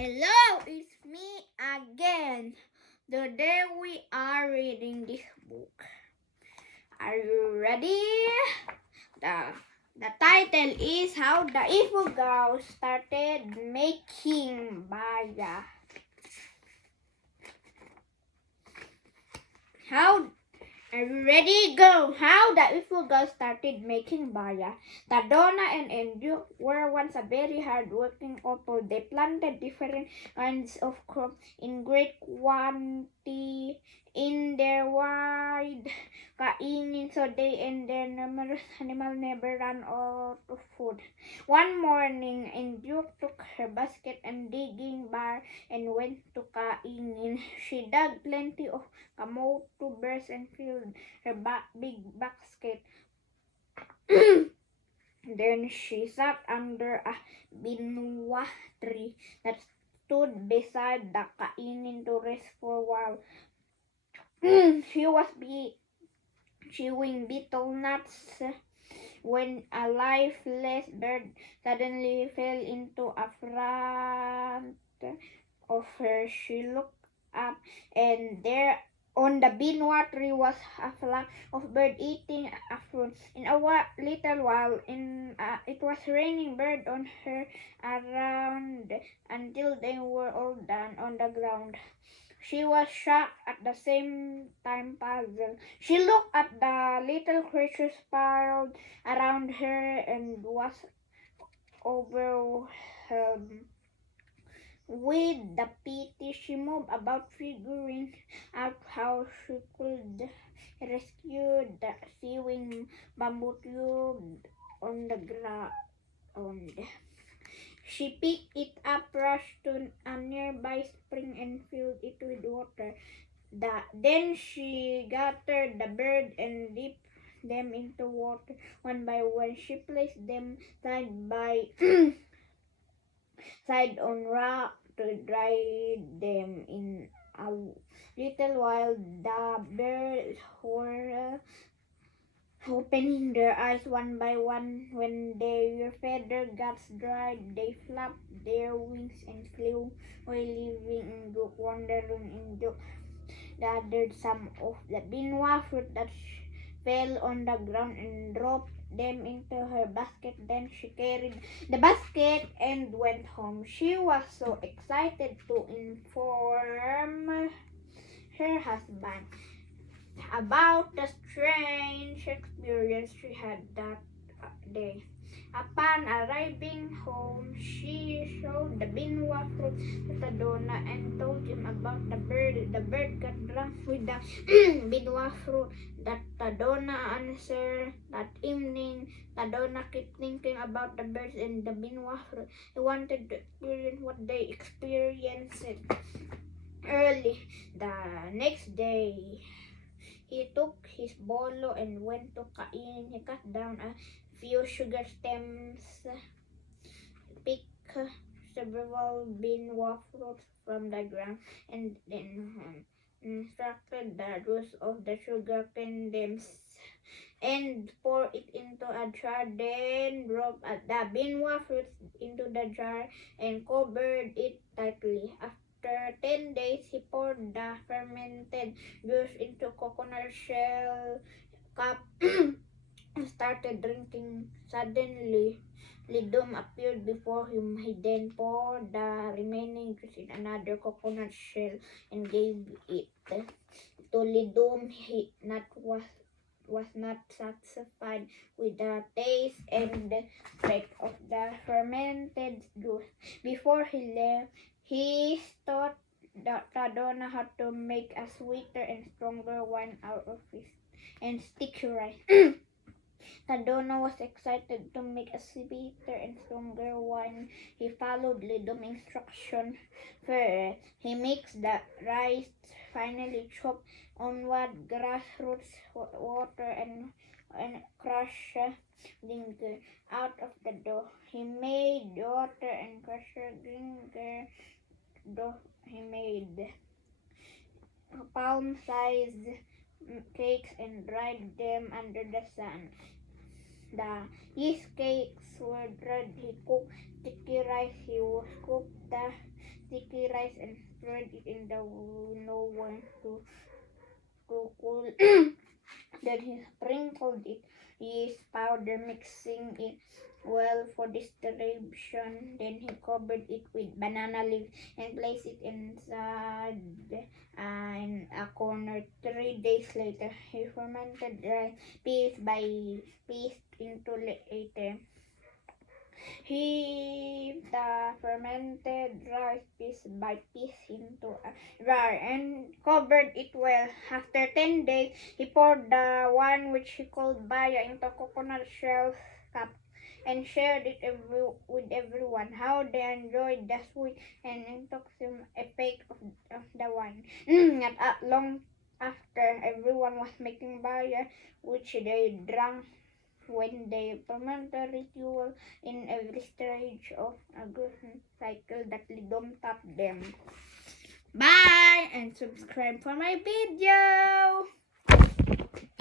Hello, it's me again. Today we are reading this book. Are you ready? The title is How the Evil Girl Started Making Baya. Are you ready? Go! How the evil girl started making baya. Tadona and Endu were once a very hard-working couple. They planted different kinds of crops in great quantity in their wide kaingin, so they and their numerous animals never ran out of food. One morning, Endu took her basket and digging bar and went to kaingin. She dug plenty of kamote tubers and filled her big basket. Then she sat under a binwa tree that stood beside the kaingin to rest for a while. She was chewing betel nuts when a lifeless bird suddenly fell into a front of her. She looked up, and there on the binwa tree was a flock of birds eating a fruit. In a little while, it was raining birds on her around until they were all down on the ground. She was shocked at the same time puzzled. She looked at the little creatures piled around her and was overwhelmed with the pity. She moved about, figuring out how she could rescue the sewing bamboo tube on the ground. She picked it up, rushed to a nearby spring, and filled it with water. Then she gathered the birds and dipped them into water one by one. She placed them side by side on rock to dry them. In a little while, the birds were opening their eyes one by one. When their feather got dried, they flapped their wings and flew away, leaving Induk wandering. Induk gathered some of the binwa fruit that fell on the ground and dropped them into her basket. Then she carried the basket and went home. She was so excited to inform her husband about the strange experience she had that day. Upon arriving home, she showed the binwa fruit to Tadona and told him about the bird. The bird got drunk with the binwa fruit that Tadona answered. That evening, Tadona kept thinking about the birds and the binwa fruit. He wanted to experience what they experienced early. The next day, he took his bolo and went to kaingin. He cut down a few sugar stems, picked several binwa fruits from the ground, and then instructed the juice of the sugar cane and poured it into a jar. Then dropped the binwa fruits into the jar and covered it tightly. After 10 days, he poured the fermented juice into coconut shell cup and started drinking. Suddenly, Lidum appeared before him. He then poured the remaining juice in another coconut shell and gave it to Lidum. He was not satisfied with the taste and strength of the fermented juice. Before he left, he taught Tadona how to make a sweeter and stronger wine out of it and sticky rice. Tadona was excited to make a sweeter and stronger wine. He followed Lidum's instruction. First, he mixed the rice, finally chopped onward grassroots, water, and crushed ginger out of the dough. He made water and crushed ginger dough. He made palm-sized cakes and dried them under the sun. The yeast cakes were dried. He cooked sticky rice. He scooped the sticky rice and spread it in the window to cool. Then he sprinkled it yeast powder, mixing it well for distribution. Then he covered it with banana leaf and placed it inside in a corner. 3 days later, he fermented rice piece by piece into later. He the fermented rice piece by piece into a jar and covered it well. After 10 days, he poured the one which he called baya into coconut shell cup and shared it with everyone. How they enjoyed the sweet and intoxicating effect of the wine. Not long after, everyone was making baya, which they drank when they perform the ritual in every stage of a growth cycle that Lidom taught them. Bye and subscribe for my video.